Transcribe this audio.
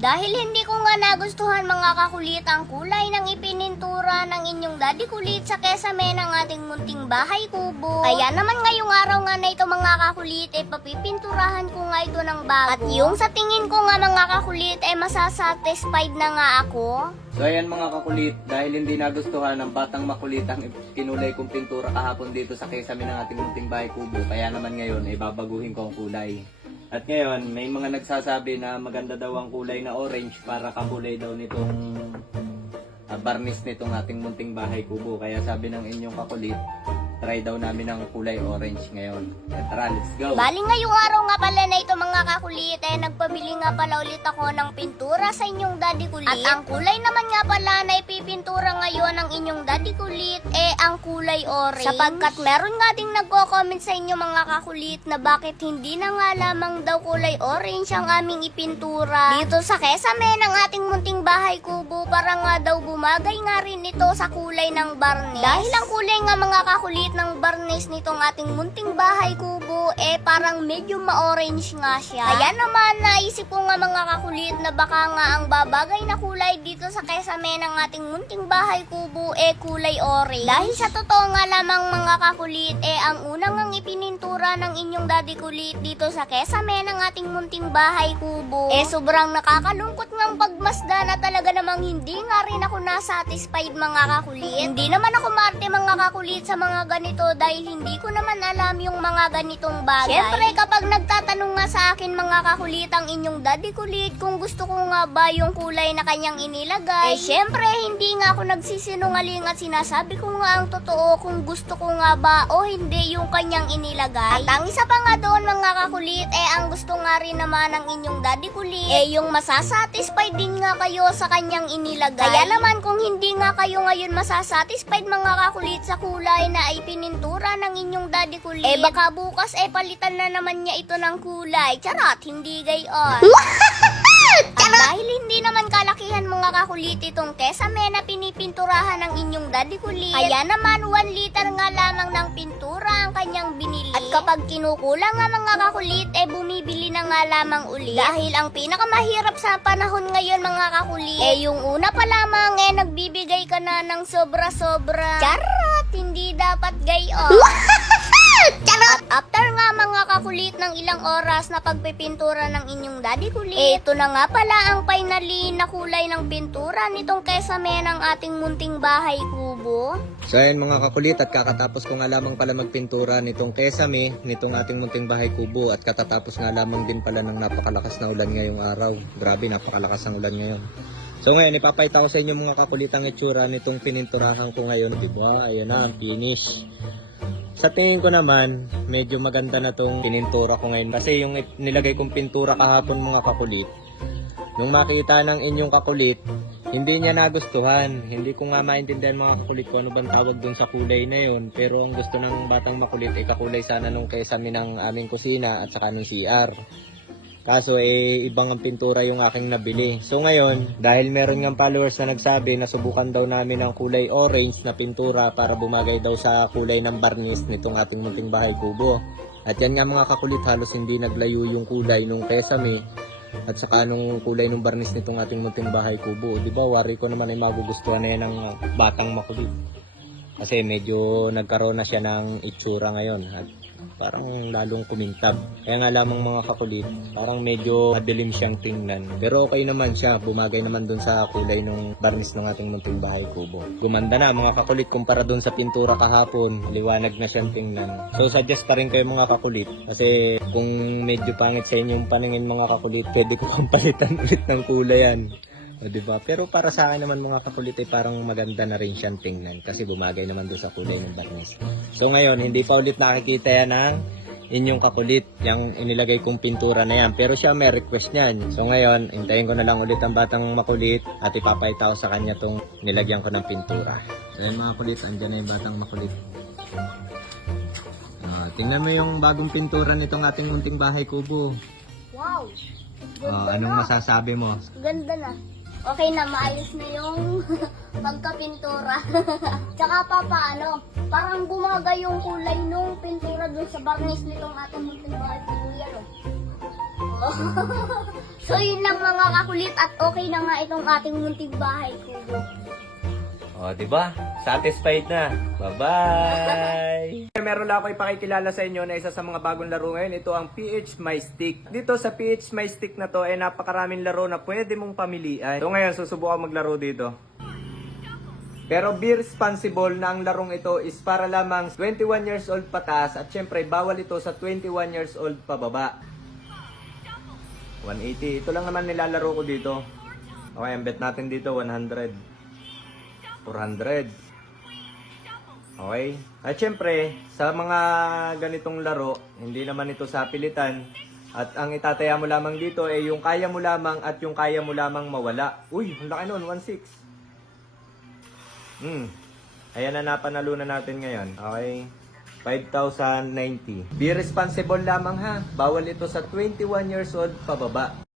Dahil hindi ko nga nagustuhan mga kakulit ang kulay ng ipinintura ng inyong daddy kulit sa kesame ng ating munting bahay kubo. Kaya naman ngayong araw nga na ito mga kakulit papipinturahan ko nga ito ng bago. At yung sa tingin ko nga mga kakulit masasatisfied na nga ako. So ayan mga kakulit, dahil hindi nagustuhan ng batang makulit ang kinulay kong pintura kahapon dito sa kesame ng ating munting bahay kubo, kaya naman ngayon babaguhin ko ang kulay. At ngayon, may mga nagsasabi na maganda daw ang kulay na orange para kakulay daw nitong varnish nitong ating munting bahay kubo. Kaya sabi ng inyong kakulit, try daw namin ang kulay orange ngayon. At tara, let's go! Bali ngayong araw nga pala na ito mga kakulit nagpabili nga pala ulit ako ng pintura sa inyong daddy kulit. At ang kulay naman nga pala na ipipintura ngayon ng inyong daddy kulit ang kulay orange. Sapagkat meron nga ding nagko-comment sa inyo mga kakulit na bakit hindi na nga lamang daw kulay orange ang aming ipintura dito sa kesame ng ating munting bahay kubo para nga daw bumagay nga rin ito sa kulay ng barnes. Dahil ang kulay nga mga kakulit ng barnes nitong ating munting bahay kubo parang medyo ma-orange nga siya. Kaya naman naisip ko nga mga kakulit na baka nga ang babagay na kulay dito sa kesame ng ating munting bahay kubo kulay orange. Dahil sa totoo nga lamang mga kakulit ang unang ang ipinintura ng inyong daddy kulit dito sa kesame ng ating munting bahay kubo sobrang nakakalungkot ngang pagmasda na talaga namang hindi nga rin ako nasatisfied mga kakulit. Hindi naman ako maarte mga kakulit sa mga ganito dahil hindi ko naman alam yung mga ganitong bagay. Siyempre kapag nagtatanong nga sa akin mga kakulit ang inyong daddy kulit kung gusto ko nga ba yung kulay na kanyang inilagay, siyempre hindi nga ako nagsisinungaling at sinasabi ko nga ang totoo kung gusto ko nga ba o hindi yung kanyang inilagay. At ang isa pa nga doon mga kakulit ang gusto nga rin naman ng inyong daddy kulit yung masasatisfied din nga kayo sa kanyang inilagay. Kaya naman kung hindi nga kayo ngayon masasatisfied mga kakulit sa kulay na ipinintura ng inyong daddy kulit baka bukas palitan na naman niya ito ng kulay. Charot, hindi gayon. At dahil hindi naman kalakihan mga kakulit itong kesame na pinipinturahan ng inyong daddy kulit, kaya naman 1 liter nga lamang ng pintura ang kanyang binili. At kapag kinukulang nga mga kakulit, bumibili na nga lamang uli. Dahil ang pinakamahirap sa panahon ngayon mga kakulit, yung una pa lamang nagbibigay ka na ng sobra-sobra. Charot, hindi dapat gayon. At after nga mga kakulit ng ilang oras na pagpipintura ng inyong daddy kulit, ito na nga pala ang finally na kulay ng pintura nitong kesame ng ating munting bahay kubo. So ayun mga kakulit, at kakatapos ko nga lamang pala magpintura nitong kesame, nitong ating munting bahay kubo, at katatapos nga lamang din pala ng napakalakas na ulan ngayong araw. Grabe, napakalakas ng ulan ngayon. So ngayon, ipapakita ko sa inyo mga kakulit ang itsura nitong pininturahan ko ngayon. Diba? Ayan na, ang finish. Sa tingin ko naman, medyo maganda na tong pinintura ko ngayon. Kasi yung nilagay kong pintura kahapon mga kakulit, nung makita ng inyong kakulit, hindi niya nagustuhan. Hindi ko nga maintindihan mga kakulit kung ano bang tawag dun sa kulay na yun. Pero ang gusto ng batang makulit ay kakulay sana nung kesame ng aming kusina at saka ng CR. Kaso ibang ang pintura yung aking nabili. So ngayon, dahil meron ng followers na nagsabi na subukan daw namin ang kulay orange na pintura para bumagay daw sa kulay ng barniz nitong ating munting bahay kubo. At yan nga mga kakulit, halos hindi naglayo yung kulay nung kesame at saka nung kulay ng barniz nitong ating munting bahay kubo. Diba, worry ko naman ay magugustuhan na yan ng batang makulit. Kasi medyo nagkaroon na siya ng itsura ngayon at parang lalong kumintab. Kaya nga lamang mga kakulit, parang medyo madilim siyang tingnan. Pero okay naman siya, bumagay naman dun sa kulay ng barniz ng ating munting bahay kubo. Gumanda na mga kakulit kumpara dun sa pintura kahapon, liwanag na siyang tingnan. So suggest pa rin kayo mga kakulit, kasi kung medyo pangit sa inyong paningin mga kakulit, pwede ko kang palitan ulit ng kulay yan. O diba? Pero para sa akin naman mga kakulit parang maganda na rin siyang tingnan kasi bumagay naman doon sa kulay ng barniz. So ngayon, hindi pa ulit nakikita yan ng inyong kakulit, yung inilagay kong pintura na yan. Pero siya may request niyan. So ngayon, hintayin ko na lang ulit ang batang makulit at ipapakita ko sa kanya tong nilagyan ko ng pintura. So yun mga kulit, andyan na yung batang makulit. Tingnan mo yung bagong pintura nitong ating munting bahay kubo. Wow! Anong masasabi mo? Ganda na. Okay na, maayos na yung pagka-pintura. Tsaka pa paano, parang bumagay yung kulay nung pintura dun sa barniz nitong ating munting bahay kubo yan. So yun lang mga kakulit at okay na nga itong ating munting bahay kubo. O, di ba? Satisfied na. Bye-bye! Meron lang ako ipakikilala sa inyo na isa sa mga bagong laro ngayon. Ito ang PH My Stick. Dito sa PH My Stick na to, napakaraming laro na pwede mong pamilian. So ngayon, susubukan maglaro dito. Pero be responsible na ang larong ito is para lamang 21 years old pataas at syempre bawal ito sa 21 years old pababa. 180. Ito lang naman nilalaro ko dito. Okay, ang bet natin dito 100. 400. Okay? At syempre, sa mga ganitong laro, hindi naman ito sa pilitan. At ang itataya mo lamang dito ay yung kaya mo lamang at yung kaya mo lamang mawala. Uy, ang laki nun, 1.6. Ayan na napanalunan natin ngayon. Okay? 5,090. Be responsible lamang ha. Bawal ito sa 21 years old pababa.